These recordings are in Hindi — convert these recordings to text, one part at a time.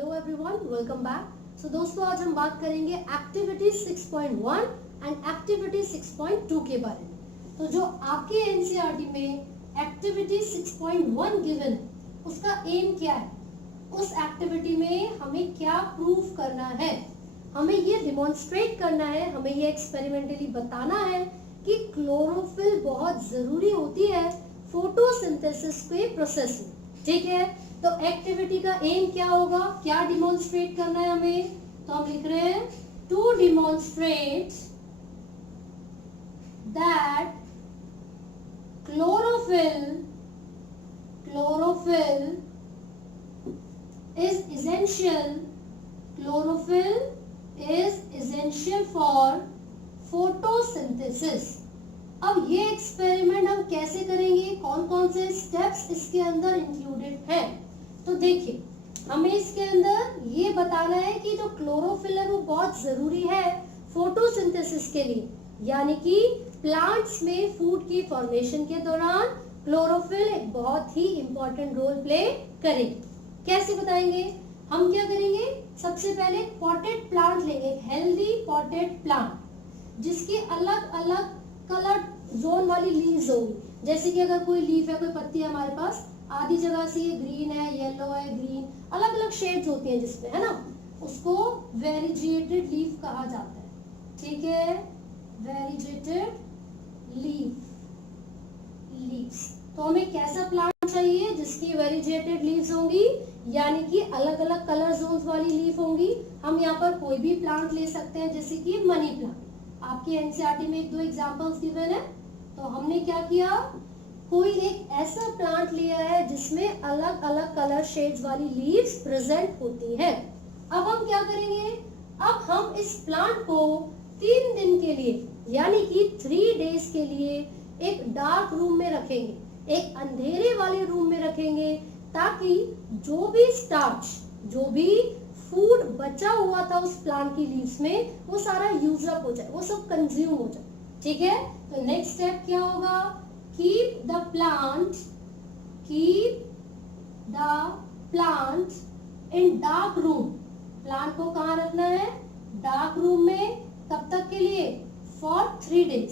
Hello everyone, welcome back. So दोस्तों, आज हम बात करेंगे एक्टिविटी 6.1 एंड एक्टिविटी 6.2 के बारे में। तो जो आपके एनसीईआरटी में एक्टिविटी 6.1 गिवन, उसका एम क्या है, उस एक्टिविटी में हमें क्या प्रूफ करना है, हमें ये डिमॉन्स्ट्रेट करना है, हमें ये एक्सपेरिमेंटली बताना है कि क्लोरोफिल बहुत जरूरी होती है फोटोसिंथेसिस के प्रोसेस में। ठीक है, तो एक्टिविटी का एम क्या होगा, क्या डिमॉन्स्ट्रेट करना है हमें, तो हम लिख रहे हैं to demonstrate that chlorophyll is essential for photosynthesis। अब ये एक्सपेरिमेंट हम कैसे करेंगे, कौन कौन से स्टेप्स इसके अंदर इंक्लूडेड हैं, तो देखिए हमें इसके अंदर ये बताना है कि जो क्लोरोफिल है वो बहुत जरूरी है फोटोसिंथेसिस के लिए, यानी कि प्लांट्स में फूड की फॉर्मेशन के दौरान क्लोरोफिल एक बहुत ही इंपॉर्टेंट रोल प्ले करेगी। कैसे बताएंगे, हम क्या करेंगे, सबसे पहले पॉटेड प्लांट लेंगे, हेल्दी पॉटेड प्लांट जिसकी अलग अलग कलर जोन वाली लीव्स होंगी। जैसे कि अगर कोई लीफ है, कोई पत्ती है हमारे पास, आधी जगह से ये ग्रीन है, येलो है, ग्रीन, अलग अलग शेड्स होती हैं जिसमें, है ना, उसको वेरिजेटेड लीफ कहा जाता है। ठीक है, वेरिजेटेड लीव्स। तो हमें कैसा प्लांट चाहिए जिसकी वेरिजेटेड लीव्स होंगी, यानी कि अलग अलग कलर जोन्स वाली लीफ होंगी। हम यहाँ पर कोई भी प्लांट ले सकते हैं, जैसे कि मनी प्लांट। आपकी एनसीईआरटी में एक दो एग्जांपल्स गिवन है, तो हमने क्या किया, कोई एक ऐसा प्लांट लिया है जिसमें अलग अलग कलर शेड्स वाली लीव्स प्रेजेंट होती हैं। अब हम क्या करेंगे, अब हम इस प्लांट को 3 दिन के लिए, यानी कि 3 डेज के लिए एक डार्क रूम में रखेंगे, एक अंधेरे वाले रूम में रखेंगे, ताकि जो भी स्टार्च, जो भी फूड बचा हुआ था उस प्लांट की लीव्स में, वो सारा यूज अप हो जाए, वो सब कंज्यूम हो जाए। ठीक है, तो नेक्स्ट स्टेप क्या होगा, keep the plant in dark room. Plant को कहाँ रखना है, डार्क रूम में। कब तक के लिए, फॉर 3 डेज,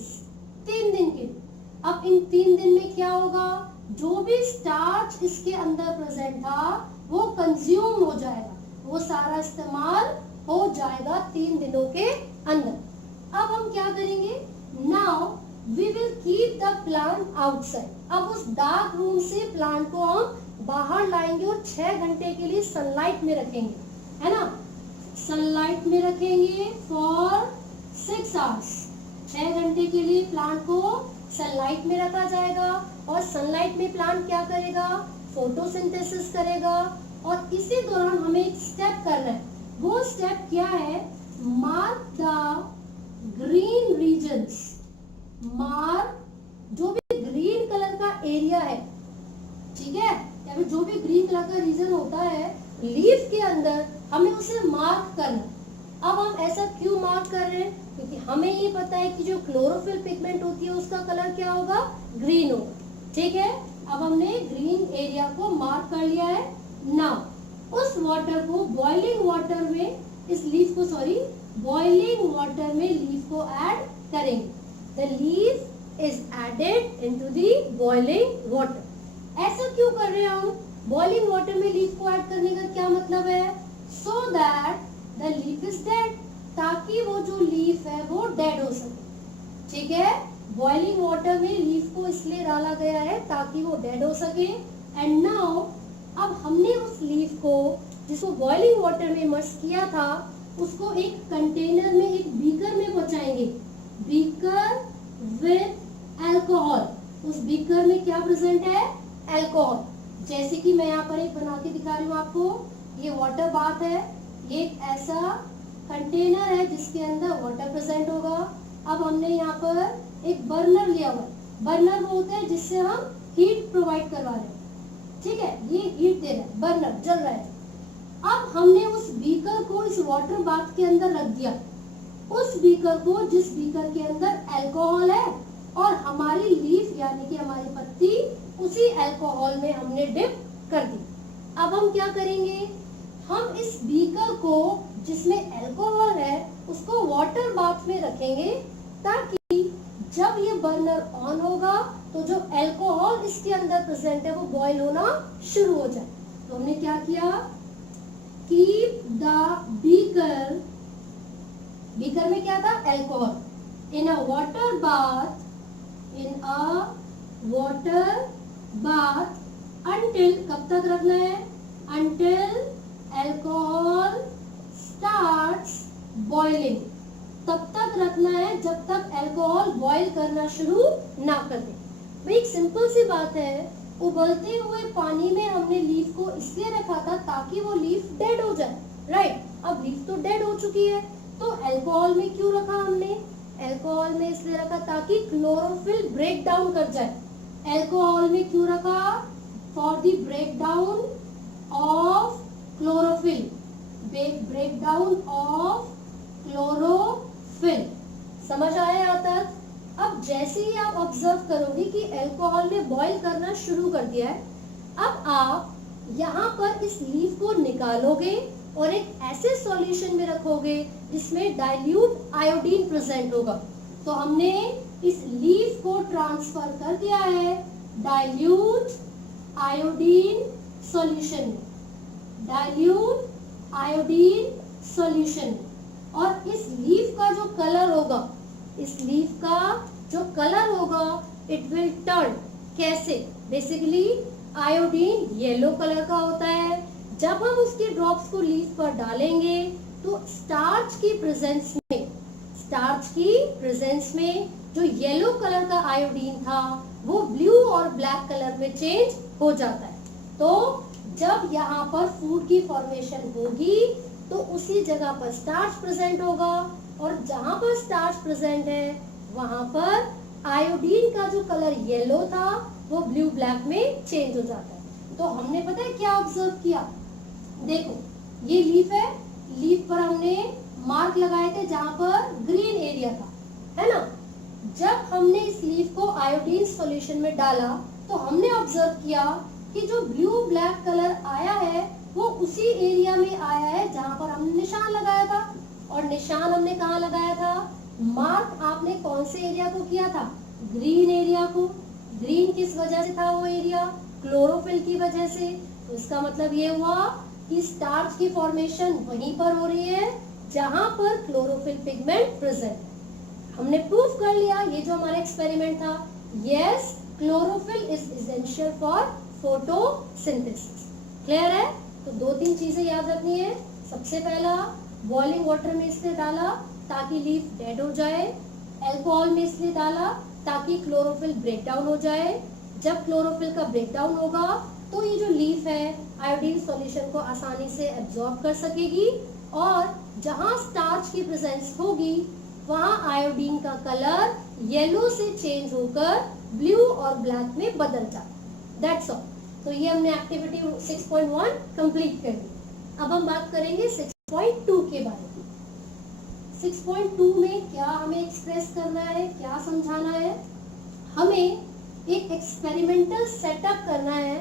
3 दिन के लिए। अब इन 3 दिन में क्या होगा, जो भी स्टार्च इसके अंदर प्रेजेंट था वो कंज्यूम हो जाएगा, वो सारा इस्तेमाल हो जाएगा 3 दिनों के अंदर। अब हम क्या करेंगे, now we will keep the plant outside. अब उस डार्क रूम से प्लांट को हम बाहर लाएंगे और 6 घंटे के लिए सनलाइट में रखेंगे, है ना, सनलाइट में रखेंगे फॉर 6 आवर्स। 6 घंटे के लिए प्लांट को सनलाइट में रखा जाएगा, और सनलाइट में प्लांट क्या करेगा, फोटोसिंथेसिस करेगा। और इसी दौरान हमें एक स्टेप करना है, वो स्टेप क्या है, mark the green regions. Mark जो भी ग्रीन कलर का एरिया है, ठीक है, या फिर जो भी ग्रीन कलर का रीजन होता है लीफ के अंदर, हमें उसे मार्क करना। अब हम ऐसा क्यों मार्क कर रहे हैं, क्योंकि हमें ये पता है कि जो क्लोरोफिल पिगमेंट होती है उसका कलर क्या होगा, ग्रीन होगा। ठीक है, अब हमने ग्रीन एरिया को मार्क कर लिया है। नाउ उस वाटर को बॉइलिंग वाटर में, इस लीफ को, सॉरी, बॉइलिंग वाटर में लीफ को ऐड करेंगे। The leaf is added into the boiling water. ऐसा क्यों कर रहे हैं हम, बॉइलिंग वाटर में लीफ को ऐड करने का क्या मतलब है, so that the leaf is dead, ताकि वो जो लीफ है वो डेड हो सके। ठीक है, बॉइलिंग वाटर में लीफ को इसलिए डाला गया है ताकि वो डेड हो सके। एंड नाउ अब हमने उस लीफ को, जिसको बॉइलिंग वाटर में इमर्स किया था, उसको एक कंटेनर में, एक बीकर में पहुंचाएंगे, बीकर विद अल्कोहल। उस बीकर में क्या प्रेजेंट है, अल्कोहल। जैसे कि मैं यहाँ पर एक बना के दिखा रही हूँ आपको, ये वाटर बाथ है, ये एक ऐसा कंटेनर है जिसके अंदर वाटर प्रेजेंट होगा। अब हमने यहाँ पर एक बर्नर लिया हुआ है, बर्नर वो होता है जिससे हम हीट प्रोवाइड करवा रहे हैं। ठीक है, ये हीट दे रहा है, बर्नर जल रहा है। अब हमने उस बीकर को इस वाटर बाथ के अंदर रख दिया, उस बीकर को, जिस बीकर के अंदर अल्कोहल है, और हमारी लीफ यानी कि हमारी पत्ती उसी अल्कोहल में हमने डिप कर दी। अब हम क्या करेंगे, हम इस बीकर को जिसमें अल्कोहल है उसको वाटर बाथ में रखेंगे ताकि जब ये बर्नर ऑन होगा तो जो अल्कोहल इसके अंदर प्रेजेंट है वो बॉईल होना शुरू हो जाए। तो हमने क्या किया, कीप द बीकर, बीकर में क्या था, अल्कोहल, इन अ वाटर बाथ, इन अ वाटर बाथ अंटिल, कब तक रखना है, अंटिल अल्कोहल स्टार्ट्स बॉइलिंग, तब तक रखना है जब तक अल्कोहल बॉईल करना शुरू ना कर दे। भाई एक सिंपल सी बात है, उबलते हुए पानी में हमने लीफ को इसलिए रखा था ताकि वो लीफ डेड हो जाए, राइट। अब लीफ तो डेड हो चुकी है तो अल्कोहल में क्यों रखा हमने, अल्कोहल में इसलिए रखा ताकि क्लोरोफिल ब्रेक डाउन कर जाए। अल्कोहल में क्यों रखा, for the break down of chlorophyll, break down of chlorophyll. समझ आया यहाँ तक। अब जैसे ही आप ऑब्जर्व करोगे कि अल्कोहल ने बॉईल करना शुरू कर दिया है, अब आप यहाँ पर इस लीफ को निकालोगे और एक ऐसे सॉल्यूशन में रखोगे जिसमें डाइल्यूट आयोडीन प्रेजेंट होगा। तो हमने इस लीफ को ट्रांसफर कर दिया है डाइल्यूट आयोडीन सॉल्यूशन में, डाइल्यूट आयोडीन सॉल्यूशन में। और इस लीफ का जो कलर होगा, इस लीफ का जो कलर होगा, इट विल टर्न, कैसे, बेसिकली आयोडीन येलो कलर का होता है। जब हम उसके ड्रॉप्स को लीफ पर डालेंगे तो स्टार्च की प्रेजेंस में, स्टार्च की प्रेजेंस में जो येलो कलर का आयोडीन था वो ब्लू और ब्लैक कलर में चेंज हो जाता है। तो जब यहाँ पर फूड की फॉर्मेशन होगी तो उसी जगह पर स्टार्च प्रेजेंट होगा, और जहां पर स्टार्च प्रेजेंट है वहां पर आयोडीन का जो कलर येलो था वो ब्लू ब्लैक में चेंज हो जाता है। तो हमने पता है क्या ऑब्जर्व किया, देखो ये लीफ है, लीफ पर हमने मार्क लगाए थे जहां पर ग्रीन एरिया था, है ना। जब हमने इस लीफ को आयोडीन सॉल्यूशन में डाला तो हमने ऑब्जर्व किया कि जो ब्लू ब्लैक कलर आया है वो उसी एरिया में आया है जहां पर हमने निशान लगाया था। और निशान हमने कहाँ लगाया था, मार्क आपने कौन से एरिया को किया था, ग्रीन एरिया को। ग्रीन किस वजह से था वो एरिया, क्लोरोफिल की वजह से। तो इसका मतलब ये हुआ कि स्टार्च की फॉर्मेशन वहीं पर हो रही है जहां पर क्लोरोफिल पिगमेंट प्रेजेंट है। हमने प्रूफ कर लिया, ये जो हमारा एक्सपेरिमेंट था, yes chlorophyll is essential for photosynthesis. Clear है। तो दो तीन चीजें याद रखनी है। सबसे पहला, बॉइलिंग वाटर में इसलिए डाला ताकि लीफ डेड हो जाए, अल्कोहल में इसलिए डाला ताकि क्लोरोफिल ब्रेक डाउन हो जाए। जब क्लोरोफिल का ब्रेक डाउन होगा तो ये जो लीफ है आयोडीन सॉल्यूशन को आसानी से एब्जॉर्ब कर सकेगी, और जहां स्टार्च की प्रेजेंस होगी वहां आयोडीन का कलर येलो से चेंज होकर ब्लू और ब्लैक में बदल जाता। That's all. तो ये हमने एक्टिविटी 6.1 कंप्लीट कर दी। अब हम बात करेंगे 6.2 के बारे में। 6.2 में क्या हमें एक्सप्रेस करना है, क्या समझाना है, हमें एक एक्सपेरिमेंटल सेटअप करना है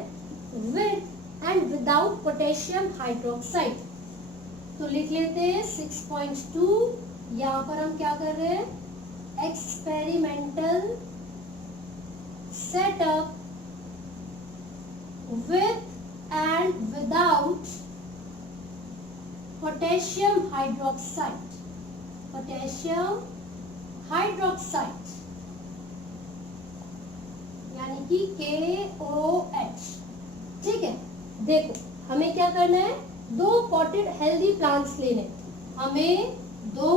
with and without potassium hydroxide. तो लिख लेते हैं 6.2। यहाँ पर हम क्या कर रहे हैं, experimental setup with and without potassium hydroxide, potassium hydroxide यानी कि KOH। ठीक है, देखो हमें क्या करना है, दो पॉटेड हेल्दी प्लांट्स लेने, हमें दो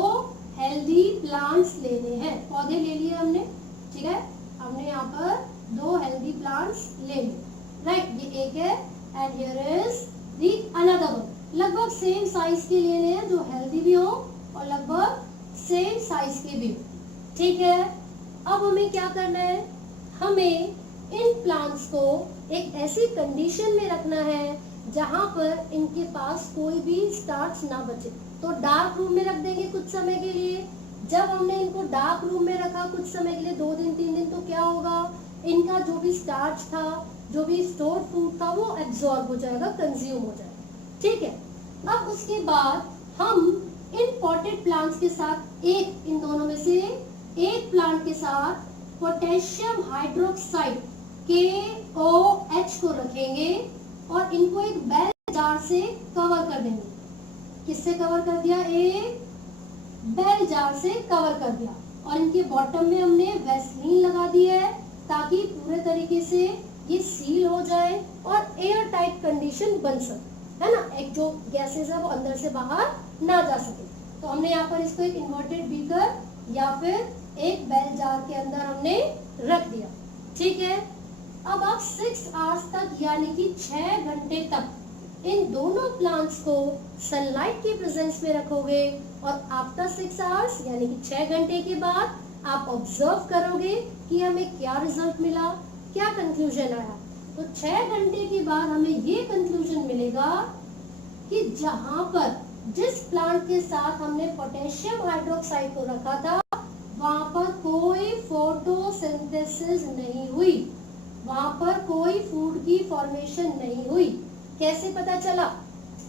हेल्दी प्लांट्स लेने हैं, पौधे ले लिए हमने। ठीक है, हमने यहाँ पर दो हेल्दी प्लांट्स ले लिए, राइट। ये एक है and here is the another one. लगभग सेम साइज के लेने हैं जो हेल्दी भी हो और लगभग सेम साइज के भी हो। ठीक है, अब हमें क्या करना है, हमें इन प्लांट्स को एक ऐसी कंडीशन में रखना है जहां पर इनके पास कोई भी स्टार्च ना बचे। तो डार्क रूम में रख देंगे कुछ समय के लिए। जब हमने इनको डार्क रूम में रखा कुछ समय के लिए, 2 दिन 3 दिन, तो क्या होगा, इनका जो भी स्टार्च था, जो भी स्टोर्ड फूड था, वो एब्जॉर्ब हो जाएगा, कंज्यूम हो जाएगा। ठीक है, उसके बाद हम इन पॉटेड प्लांट्स के साथ इन दोनों में से एक प्लांट के साथ पोटेशियम हाइड्रोक्साइड KOH को रखेंगे और इनको एक बेल जार से कवर कर देंगे। किससे कवर कर दिया? एक बेल जार से कवर कर दिया और इनके बॉटम में हमने वैसलीन लगा दी है ताकि पूरे तरीके से ये सील हो जाए और एयर टाइट कंडीशन बन सके, है ना, एक जो गैसेस है वो अंदर से बाहर ना जा सके। तो हमने यहाँ पर इसको एक इन्वर्टेड बीकर या फिर एक बेल जार के अंदर हमने रख दिया। ठीक है, अब आप 6 आवर्स तक यानी कि 6 घंटे तक इन दोनों प्लांट्स को सनलाइट की प्रेजेंस में रखोगे और आफ्टर 6 आवर्स यानी कि 6 घंटे के बाद आप ऑब्जर्व करोगे कि हमें क्या रिजल्ट मिला, क्या कंक्लूजन आया। तो 6 घंटे के बाद हमें ये कंक्लूजन मिलेगा कि जहां पर जिस प्लांट के साथ हमने पोटेशियम हाइड्रोक्साइड को रखा था वहां पर कोई फोटोसिंथेसिस नहीं हुई, वहां पर कोई फूड की फॉर्मेशन नहीं हुई। कैसे पता चला?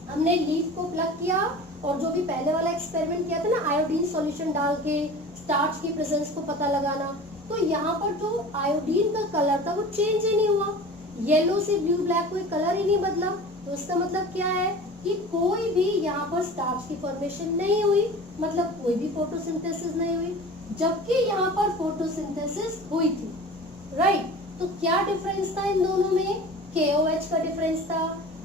हमने लीफ को प्लग किया और जो भी पहले वाला एक्सपेरिमेंट किया था ना, आयोडीन सॉल्यूशन डाल के स्टार्च की प्रेजेंस को पता लगाना, तो यहाँ पर जो आयोडीन का कलर था वो चेंज ही नहीं हुआ, येलो से ब्लू ब्लैक कोई कलर ही नहीं बदला। तो इसका मतलब क्या है कि कोई भी यहाँ पर स्टार्च की फॉर्मेशन नहीं हुई, मतलब कोई भी फोटोसिंथेसिस नहीं हुई, जबकि यहाँ पर फोटोसिंथेसिस हुई थी। राइट, तो क्या डिफरेंस था इन दोनों में? KOH का डिफरेंस था।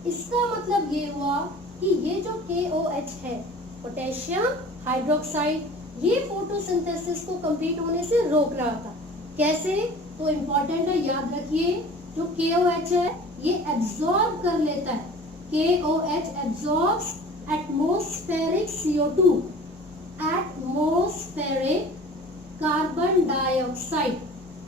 इसका मतलब ये हुआ कि ये जो KOH है, पोटेशियम हाइड्रोक्साइड, ये फोटोसिंथेसिस को कंप्लीट होने से रोक रहा था। कैसे? तो इम्पोर्टेंट है, याद रखिए, जो KOH है ये एब्जॉर्ब कर लेता है। KOH absorbs atmospheric CO2, atmospheric carbon dioxide,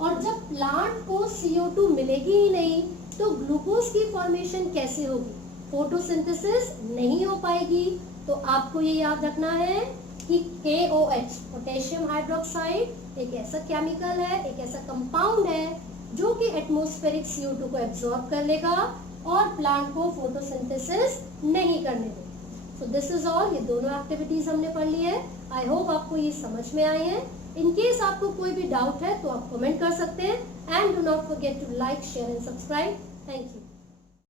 और जब प्लांट को CO2 मिलेगी ही नहीं तो ग्लूकोज की फॉर्मेशन कैसे होगी? फोटोसिंथेसिस नहीं हो पाएगी। तो आपको ये याद रखना है कि KOH पोटेशियम हाइड्रोक्साइड एक ऐसा केमिकल है, एक ऐसा कंपाउंड है जो कि एटमॉस्फेरिक CO2 को एब्जॉर्ब कर लेगा और प्लांट को फोटोसिंथेसिस नहीं करने देगा। सो दिस इज ऑल, ये दोनों एक्टिविटीज हमने पढ़ ली है। आई होप आपको ये समझ में आई है। इन केस आपको कोई भी डाउट है तो आप कमेंट कर सकते हैं। And do not forget to like, share and subscribe. Thank you.